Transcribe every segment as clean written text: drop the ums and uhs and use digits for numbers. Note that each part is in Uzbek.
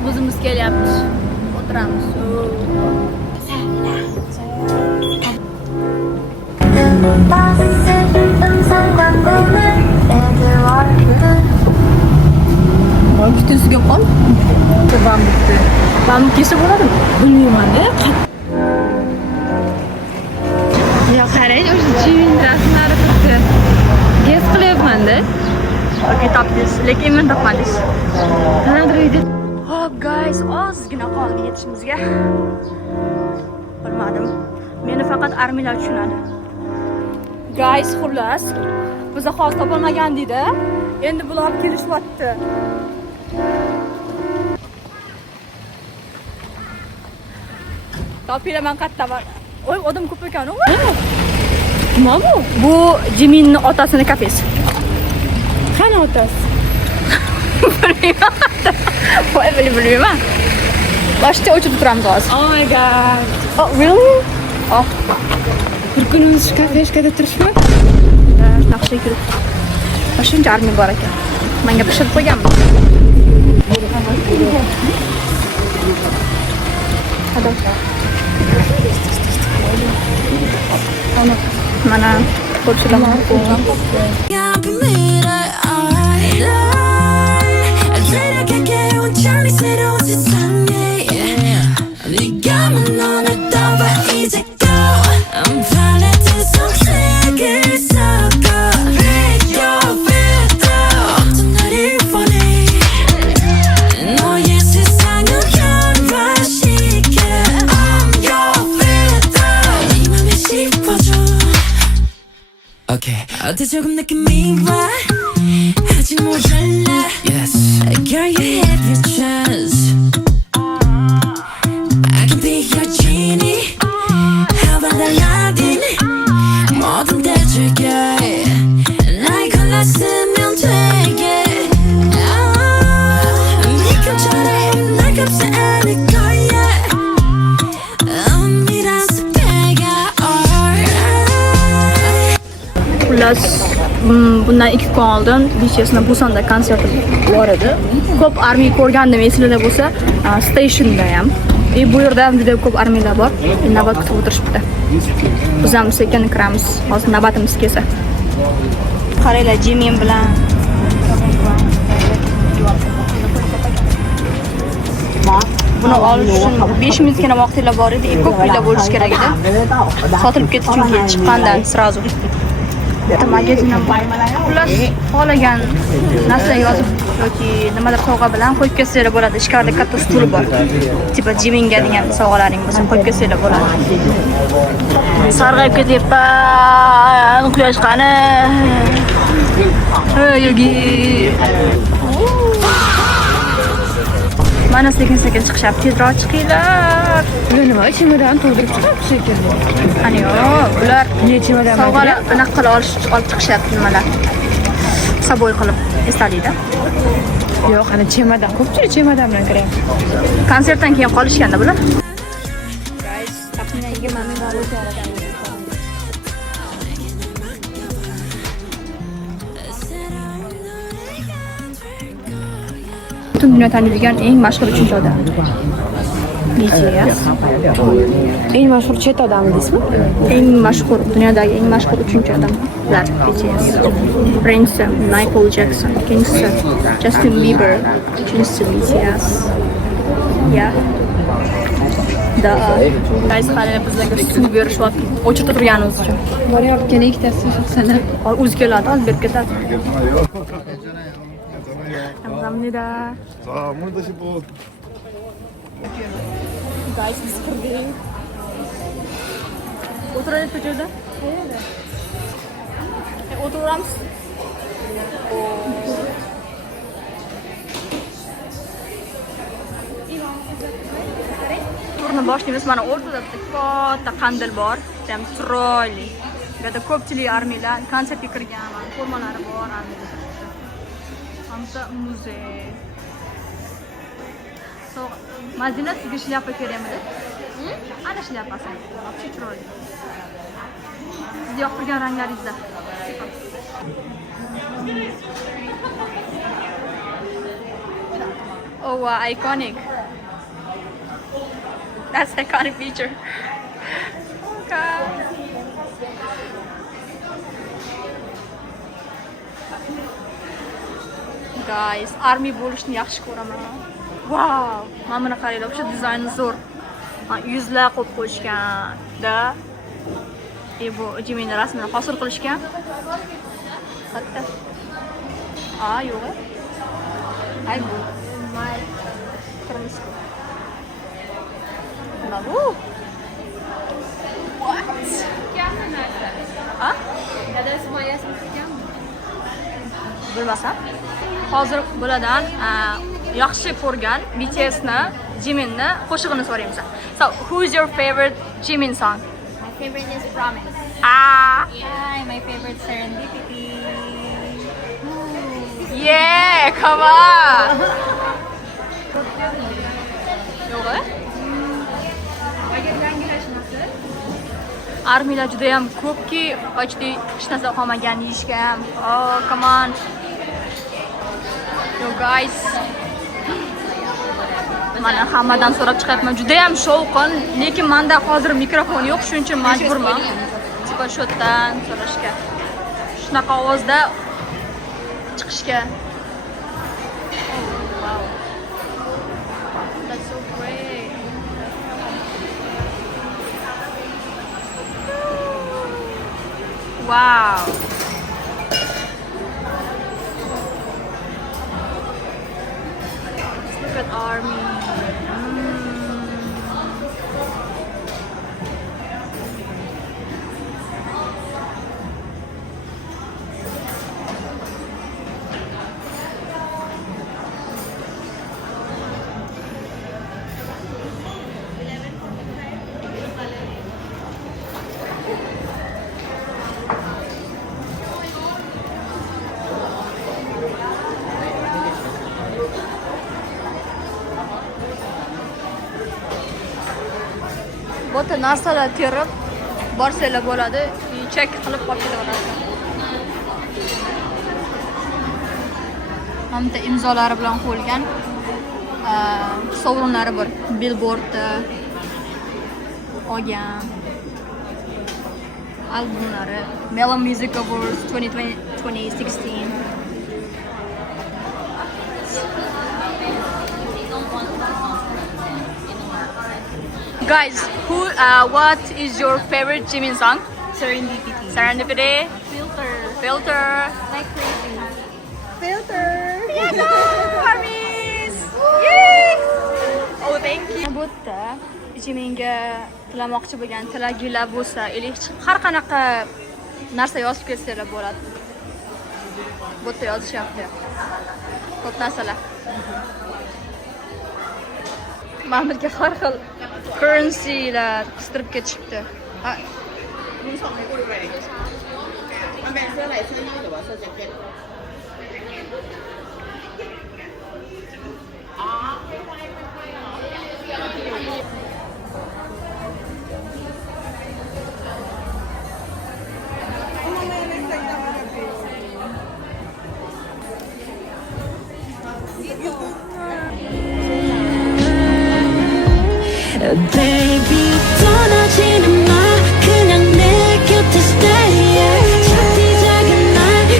avtobusimiz kelyapti. O'tiramiz. Bittasiga qol. Tamam bitti. Bamuk yesa bo'ladimi? Bilmayman-da. Ya qarang, o'sha jivin rasmlari turibdi. Gez qilyapman-da. Yoki topdingiz, lekin men topmadingiz. Qanadir uyda. Hop guys, ozgina qoldi yetishimizga. Bilmadim. Meni faqat armiyalar tushunadi. Guys, xullas, biz hozir topolmagan deydi. Endi bular kelishyapti. Topilaman qattaman. Oy, odam ko'p ekan-ku. Nima bu? Bu Jiminning otasini kafesi. Qani otasi? Voy, bilmayman. Boshda o'chib turamiz hozir. Oh my god. Oh, really? Oh, Bir kunimiz shu kafeshkada turishmi? naqshga kirib. Shuncha armiya bor ekan. Menga pishirib qo'yganman. Hadi. Mana ko'pchilar Okay. 어때 조금 느낌이 와 하지 모자라 Yes Girl you have your chance I can be your genie How about Aladdin 뭐든 대줄게 나의 골랐으면 되게 미금처럼 날 값지 않을 거야 미라서 배가 Xullas, bundan 2 kun oldin BTSning Busan'da konserti bor edi. Ko'p armiya ko'rgandim, esingizda bo'lsa, stationda ham. Bu yerda ham juda ko'p armiyalar bor. Navbat kutib o'tirishibdi. Biz ham sekin kiramiz. Hozir navbatimiz kelsa. Qaranglar, Jimin bilan buni olish uchun 5 minutgina vaqtlar bor edi. Ko'p pullar bo'lishi kerak edi. Sotilib ketdi chunki chiqqandan srazu. Magazin ham bor. Xullas, xohlagan narsa yozib yoki nimadir sovg'a bilan qo'yib kelsanglar bo'ladi. Ichkarida katta stul bor. Tipa Jiminga degan sovg'alaring bo'lsa qo'yib kelsanglar bo'ladi. Sarg'ayib ketyapman. Quyosh qani? Yogi. Mana sekin-sekin chiqishyapti. Tezroq chiqinglar. Bular nima? Ichimdan to'ldirib chiqyapti shekilli. Ani yo'q, bular Nechimadan sovg'alar anaqa qilib olib chiqishyapti nimalar. Saboy qilib, esladingda? Yo'q, ana chemadan, ko'pchilik chemadan bilan kiryapti. Konsertdan keyin qolishganda bular. Guys, taxminan 20 ming valyuta oladi. Butun dunyo taniydigan eng mashhur 3-odam. BTS. Eng mashhur chet odami deysizmi? Eng mashhur, dunyodagi eng mashhur 3-odamlar BTS. Birinchisi Michael Jackson, ikkinchisi Justin Bieber, uchinchisi BTS. Ya. Da. Guys, qaranglar, bizlarga suv berishyapti. O'chirib turganimiz uchun. Borayotgan ikkitasi sana. O'zi keladi, olib berib ketadi. 감사합니다. 자, 물 드시고. Guys, biz kirdik. O'tiradi ko'chada? O'tiramiz. Turni boshlaymiz. Mana o'rtada katta qandil bor, ham chiroyli. Bu yerda ko'pchilik armiyalar konsertga kirgan, formalari bor armiyalar. Hamda muzey. So, Madina sizga shlyapa kerakmi? Ana shlyapasi. Вообще chiroyli. Sizga yoqtirgan ranglaringizda. Oh wow, iconic. That's the iconic feature. Okay. Guys, army bo'lishni yaxshi ko'raman. Wow, mana buni qaranglar, o'sha dizayni zo'r. Yuzlar qo'yib qo'yishgan-da. Bu Jiminning rasmini hosil qilishgan. Katta. Yo'q. Ay bu. Qirmiz. Mana bu. What? Bilmasam. Hozir bulardan yaxshi ko'rgan BTSni, Jiminni qo'shig'ini so'raymiz. So, who is your favorite Jimin song? My favorite is Promise. Yeah, my favorite Serendipity. Yeah, come on. Yo'q. Armiylar juda ham ko'pki, ochdi hech narsa qolmagan yeyishgan. Oh, come on. Yo guys. Mana hammadan so'rab chiqyapman. Juda ham shovqin, lekin menda hozir mikrofon yo'q, shuning uchun majburman. Tipo shu yerdan so'rashga. Shunaqa ovozda chiqishga. Wow. That's so great. Wow. Look at Army. Bo'ta narsalar terib borsanglar bo'ladi, chek qilib olib ketaverasiz. Hamda imzolari bilan qo'yilgan sovrinlari bor. Billboard olgan albomlari, Melon Music Awards 2016. Guys, what is your favorite Jimin song? Serendipity. Serendipity. Filter. Like crazy. Filter. Yeah, Armies. Yay! Oh, thank you. Bu yerda Jiminga tilamoqchi bo'lgan tilaginglar bo'lsa, har qanaqa narsa yozib kelsanglar bo'ladi. Bu yerda yozishyapti. Ko'p narsalar. Mahmudga har xil currencylar qistirib ketishibdi. มึงส่งให้กูดูไปดิมันเป็นเสื้ออะไรเสื้อยืดหรือว่าเสื้อแจ็คเก็ต Baby 떠나지는 마 그냥 내 곁에 stay 작디 작은 날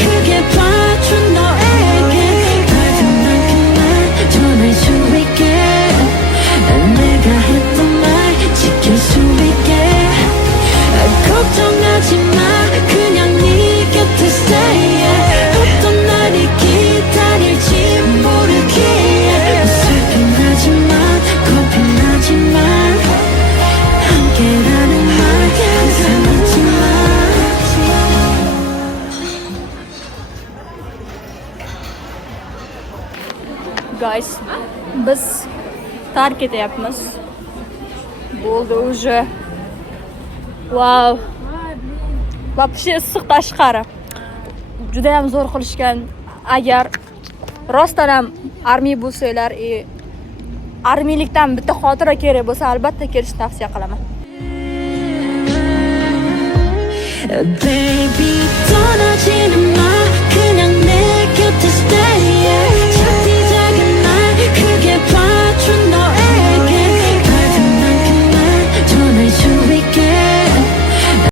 크게 봐줘 너에게 받은 만큼만 전할 수 있게 내가 했던 말 지킬 수 있게 걱정하지 마 그냥 네 곁에 stay 어떤 날이 기다릴지 모르기에 슬픈 하지만 겁이 나지만 Guys, biz tark etyapmiz. Bo'ldi уже. Wow. Вообще issiq tashqari. Juda ham zo'r qilishgan. Agar rostdan ham armiy bo'lsanglar, armiylikdan bitta xotira kerak bo'lsa, albatta kelishni tavsiya qilaman. Baby 떠나지는 마 그냥 내 곁에 stay